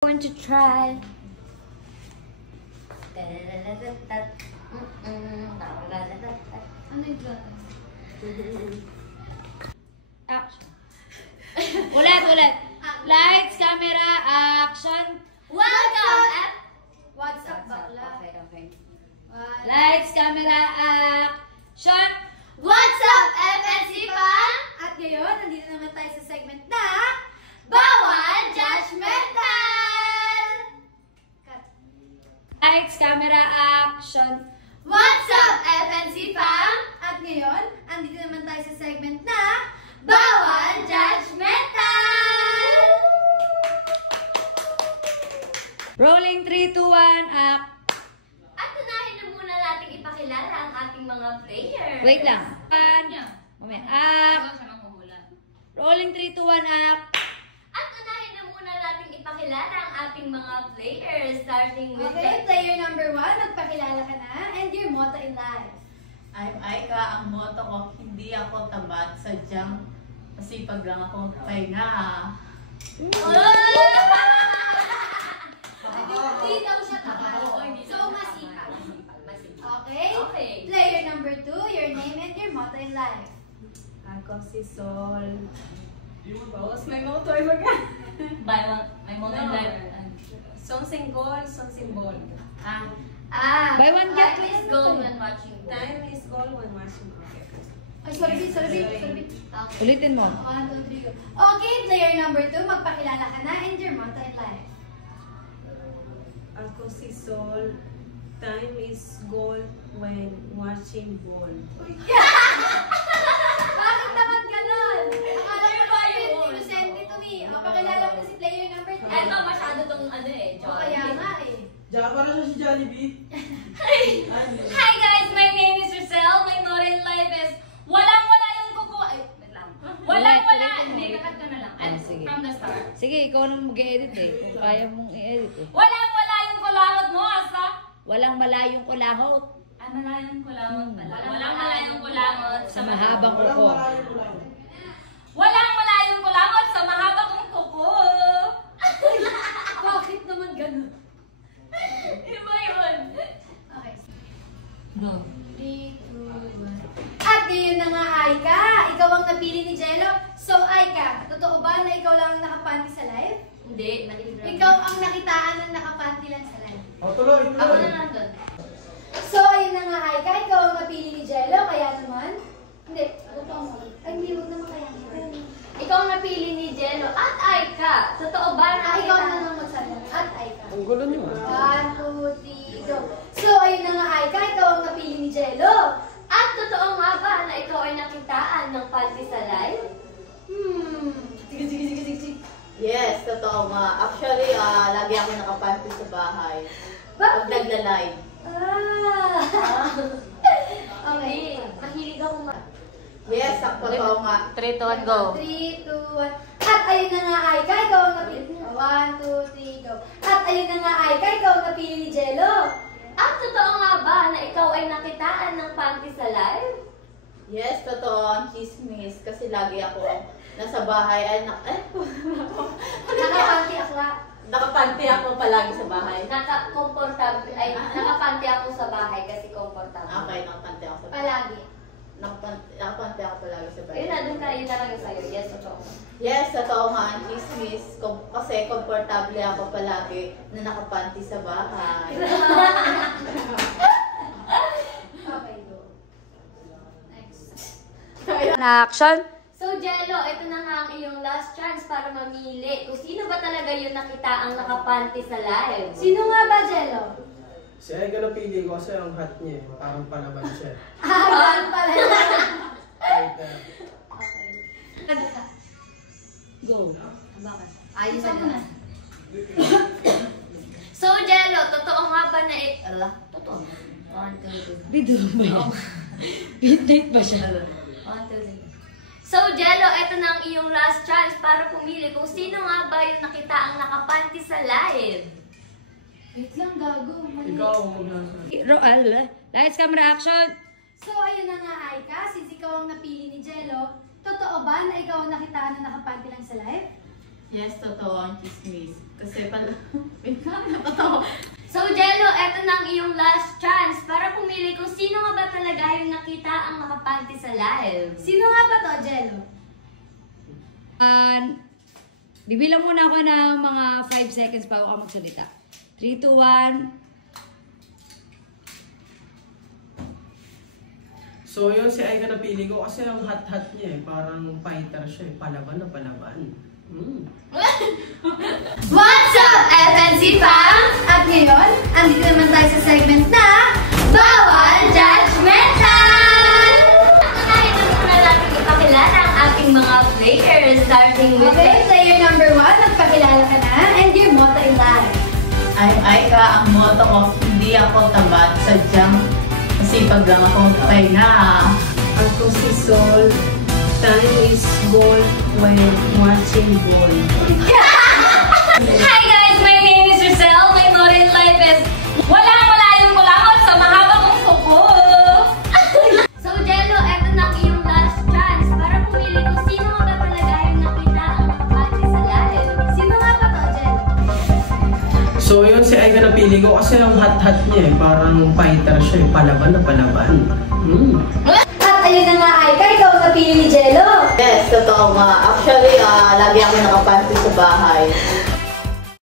Going to try. Ano yung plot? Action. Ulit. Lights, camera, action. Welcome! What's up, bakla? Okay. Lights, camera, action. What's up, FNC Pang? At ngayon, nandito naman tayo sa segment na Bawal Judgmental! Cut. Lights, camera, action. What's up, FNC Pang? At ngayon, andito naman tayo sa segment na Bawal Judgmental! Rolling 3, 2, 1, act. At unahin na muna nating ipakilala ang ating mga players. Wait lang. Mamaya, act. Rolling 3, 2, 1, act. At unahin na muna nating ipakilala ang ating mga players. Starting with Okay, player number 1, magpakilala ka na, and your motto in life. I'm Aika. Ang motto ko, hindi ako tamad, sadyang masipag lang ako pahinga. Hindi daw siya tamad. So, masipag. Okay? Player number 2, your name and your motto in life. Ako si Sol. Bawas may motto ay baga. May moment life. Song single, song symbol. Buy one, get Time is one. gold when watching gold. Time is gold when watching cricket. Ay, sorry. Okay. Ulitin mo. 1, 2, 3, go. Okay, player number 2, magpakilala ka na, and your motto in life. Ako si Sol. Time is gold when watching ball. Bakit naman ganon? Akala ko ba yun? Inosente to me. O, pakilala mo na si player number 2. Eto, masyado tong ano eh. O, kaya nga eh. Diyan para siya si Jollibee. Hi guys, my name is Rosel. My motto in life is walang-wala yung kuko. Ay, wait lang. Walang-wala. Hindi, kakat ka na lang. Sige. From the start. Sige, ikaw nang mag-edit eh. Kung kaya mong i-edit eh. Walang-wala yung kulawat mo, asa? Walang malayong kulahot Malayong kulawat pala. Walang malayong kulawat sa mahabang Walang kuko. malayo ko lang. Walang malayong kulawat sa mahaba kong kuko. Bakit naman ganon? Iba yun. Okay. Go. 3, 2, 1. At ngayon na nga, Aika. Ikaw ang napili ni Jello. So, Aika, totoo ba na ikaw lang ang nakapanty sa live? Hindi, mali. Ikaw ang nakitaan ng nakapanty lang sa live. O, tuloy. Ako na nandun. So, ayun na nga, Aika. Ikaw ang napili ni Jello. Kaya naman... Hindi. Ano pa mo? Ay, hindi. Huwag naman kaya. Ikaw ang napili ni Jello at Aika. Totoo ba na Ikaw na lang magsabi. At Aika. Ang gulo niyo. 1, 2, 3, go. So, ayun na nga, Aika. Ikaw ang napili ni Jello. At totoo nga ba na ikaw ay nakitaan ng panty sa live? Sige. Yes, totoo nga. Actually, lagi ako nakapanty sa bahay. Pag Bakit? nagla-live. Okay. Mahilig ako Yes, totoo nga. 3, 2, 1, go. 3, 2, 1. At ayun na nga, Aika. Ikaw ang napili. 1, 2, 3, go. At ayun na nga, Aika. Ikaw ang napili ni Jello. At totoo nga ba na ikaw ay nakitaan ng panty sa live? Yes, totoo ang chismis. Kasi lagi ako nasa bahay. Nakapanty akla. Nakapanty ako palagi sa bahay. Nakapanty ako sa bahay kasi komportable. Okay, nakapanty ako sa bahay. Palagi. Nakapanty ako palagi sa bahay. Yun na, dun ka, yun na lang yung sa'yo. Yes, totoo. Yes, totoo nga ang chismis. Kasi komportable ako palagi na nakapanty sa bahay. Okay, go. Next. Action. So, Jello, ito na nga ang iyong last chance para mamili kung sino ba talaga yung nakita ang nakapanty sa live. Sino nga ba, Jello? Si Aika napili ko kasi ang hat niya. Parang palaban siya. Ganun pala. Aika. Go. Ayos na. So, Jello, totoo nga ba na totoo. 1, 2, 3. Bidyo ba? Midnight ba siya? 1, 2, 3. So, Jello, ito na ang iyong last chance para pumili kung sino nga ba yung nakita ang nakapanty sa live. Wait lang, gago. Mali. Ikaw ang magnasa. Lights, camera, action. So, ayun na nga, Aika. Since ikaw ang napili ni Jello, totoo ba na ikaw ang nakitaan na nakapanty lang sa live? Yes, totoo ang chismis. Kasi pala, wait lang, napatawa. So, Jello, eto na ang iyong last chance para pumili kung sino nga ba talaga yung nakita ang nakapanty sa live. Sino nga ba to, Jello? Bibilang muna ako ng mga 5 seconds bago ako magsalita. 3, 2, 1. So yun, si Aika napili ko kasi ang hot-hot niya eh. Parang fighter siya eh. Palaban na palaban. What's up, FNC fam? At ngayon, andito naman tayo sa segment na Bawal Judgmental! Ngayon na muna natin ipakilala ang ating mga players, starting with Okay, player number 1, nagpakilala ka na, and your motto in life. I'm Aika, ang motto ko, hindi ako tamad, sadyang masipag lang akong pahinga. Ako si Sol. Time is gold when watching ball. Hi guys, my name is Rosel. My motto in life is walang malayong kulangot sa mahabang kuko. So Jello, eto na ang iyong last chance para pumili kung sino nga ba talaga yung nakita ang nakapanty sa live. Sino nga ba to, Jello? So yun, si Aika napili ko kasi ang hot-hot niya eh. Parang fighter siya eh. Palaban na palaban. At ayun na nga, Aika, ikaw ang napili ni Jello. Yes, totoo nga. Actually, lagi ako nakapanty sa bahay.